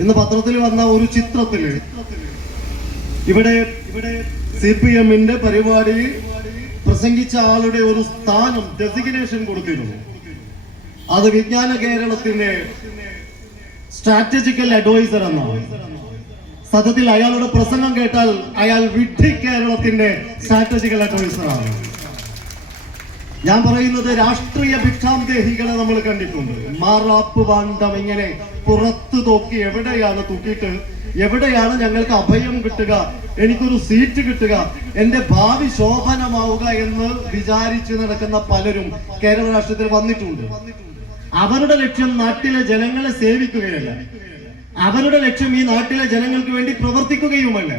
ഇന്ന് പത്രത്തിൽ വന്ന ഒരു ചിത്രത്തില് ഇവിടെ CPM-ന്റെ പരിപാടി പ്രസംഗിച്ച ആളുടെ ഒരു സ്ഥാനം ഡെസിഗ്നേഷൻ കൊടുത്തിരുന്നു. അത് വിജ്ഞാന കേരളത്തിന്റെ സ്ട്രാറ്റജിക്കൽ അഡ്വൈസർ എന്നാണ്. സത്യത്തിൽ അയാളുടെ പ്രസംഗം കേട്ടാൽ അയാൾ വിഡ്ഢി കേരളത്തിന്റെ സ്ട്രാറ്റജിക്കൽ അഡ്വൈസറാണ്. ഞാൻ പറയുന്നത് രാഷ്ട്രീയ ഭിക്ഷാന്തേഹികളെ നമ്മൾ കണ്ടിട്ടുണ്ട്. മാറാപ്പ് വാണ്ടം ഇങ്ങനെ പുറത്തു നോക്കി എവിടെയാണ് തൂക്കിയിട്ട് എവിടെയാണ് ഞങ്ങൾക്ക് അഭയം കിട്ടുക, എനിക്കൊരു സീറ്റ് കിട്ടുക, എന്റെ ഭാവി ശോഭനമാവുക എന്ന് വിചാരിച്ചു നടക്കുന്ന പലരും കേരള രാഷ്ട്രീയത്തിൽ വന്നിട്ടുണ്ട്. അവരുടെ ലക്ഷ്യം നാട്ടിലെ ജനങ്ങളെ സേവിക്കുകയല്ല, അവരുടെ ലക്ഷ്യം ഈ നാട്ടിലെ ജനങ്ങൾക്ക് വേണ്ടി പ്രവർത്തിക്കുകയുമല്ല.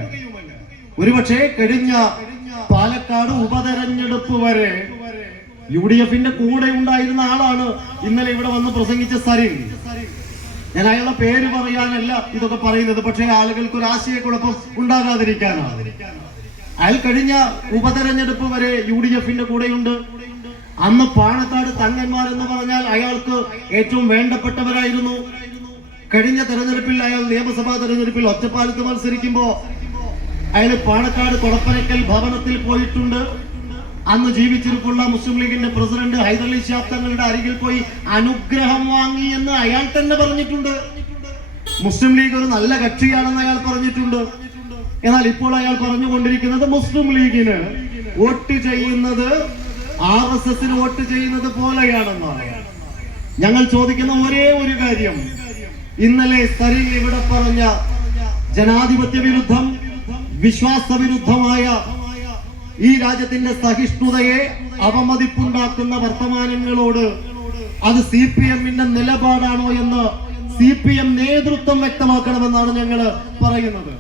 ഒരുപക്ഷെ കഴിഞ്ഞ പാലക്കാട് ഉപതെരഞ്ഞെടുപ്പ് വരെ UDF-ന്റെ കൂടെ ഉണ്ടായിരുന്ന ആളാണ് ഇന്നലെ ഇവിടെ വന്ന് പ്രസംഗിച്ച സരിൻ. ഞാൻ അയാളുടെ പേര് പറയാനല്ല ഇതൊക്കെ പറയുന്നത്, പക്ഷേ ആളുകൾക്ക് ഒരു ആശയക്കുഴപ്പം ഉണ്ടാകാതിരിക്കാനാണ്. അയാൾ കഴിഞ്ഞ ഉപതെരഞ്ഞെടുപ്പ് വരെ UDF-ന്റെ കൂടെയുണ്ട്. അന്ന് പാണക്കാട് തങ്ങന്മാർ എന്ന് പറഞ്ഞാൽ അയാൾക്ക് ഏറ്റവും വേണ്ടപ്പെട്ടവരായിരുന്നു. കഴിഞ്ഞ തെരഞ്ഞെടുപ്പിൽ അയാൾ നിയമസഭാ തെരഞ്ഞെടുപ്പിൽ ഒറ്റപ്പാലത്ത് മത്സരിക്കുമ്പോ അയാൾ പാണക്കാട് കൊടപ്പനക്കൽ ഭവനത്തിൽ പോയിട്ടുണ്ട്. അന്ന് ജീവിച്ചിരിപ്പുള്ള മുസ്ലിം ലീഗിന്റെ പ്രസിഡന്റ് ഹൈദരലി ശിഹാബ് തങ്ങളുടെ അരികിൽ പോയി അനുഗ്രഹം വാങ്ങി എന്ന് അയാൾ തന്നെ പറഞ്ഞിട്ടുണ്ട്. മുസ്ലിം ലീഗ് ഒരു നല്ല കക്ഷിയാണെന്ന് അയാൾ പറഞ്ഞിട്ടുണ്ട്. എന്നാൽ ഇപ്പോൾ അയാൾ പറഞ്ഞുകൊണ്ടിരിക്കുന്നത് മുസ്ലിം ലീഗിന് വോട്ട് ചെയ്യുന്നത് RSS-ന് വോട്ട് ചെയ്യുന്നത് പോലെയാണെന്നാണ്. ഞങ്ങൾ ചോദിക്കുന്ന ഒരേ ഒരു കാര്യം, ഇന്നലെ സരിൻ ഇവിടെ പറഞ്ഞ ജനാധിപത്യ വിരുദ്ധം, വിശ്വാസ വിരുദ്ധമായ ഈ രാജ്യത്തിന്റെ സഹിഷ്ണുതയെ അവമതിപ്പുണ്ടാക്കുന്ന വർത്തമാനങ്ങളോട് അത് CPM-ന്റെ നിലപാടാണോ എന്ന് CPM നേതൃത്വം വ്യക്തമാക്കണമെന്നാണ് ഞങ്ങൾ പറയുന്നത്.